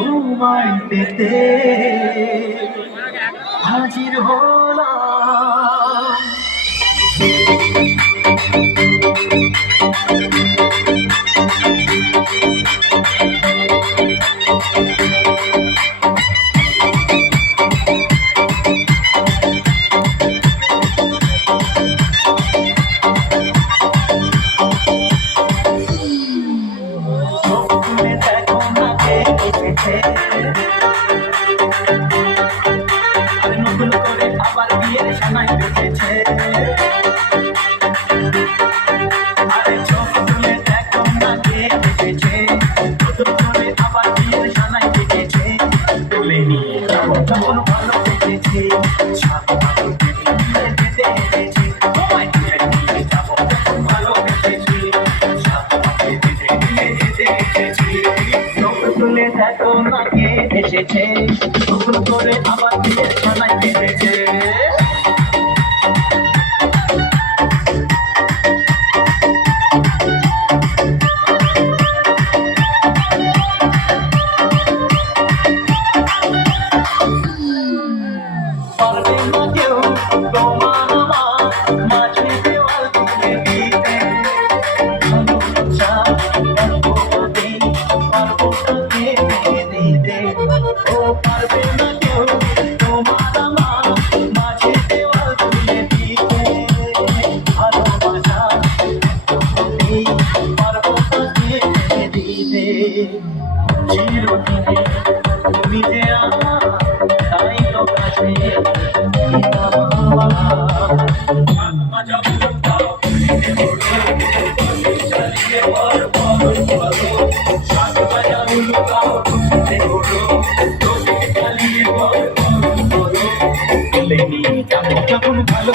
তোমায় পেতে হাজির হলাম। নতুন করে আবার বিয়ের সানাই বেঁধেছে। আরে চোখ তুলে দেখো না কে এসেছে, নতুন করে আবার বিয়ের সানাই বেঁধেছে। তুলে নিয়ে যাবো যখন ভালো বেঁধেছে, সাথে যেতে এসেছি। তোমায় তুলে নিয়ে যাবো যখন ভালো বেঁধেছি, সাথে যেতে এসেছি। চোখ তুলে দেখো না কে এসেছে, নতুন করে আবার বিয়ের সানাই বেঁধেছে। পারবে না কেউ তোমার আমার মাঝে দেওয়াল তুলে দিতে, পারবো তাকে ভেঙে দিতে। ও পারবে না কেউ তোমার আমার মাঝে দেওয়াল তুলে দিতে, ভালোবাসা পারবো তাকে ভেঙে দিতে। চিরদিনে তুমি যে আমার, তাই তো কাছে যখন ভালো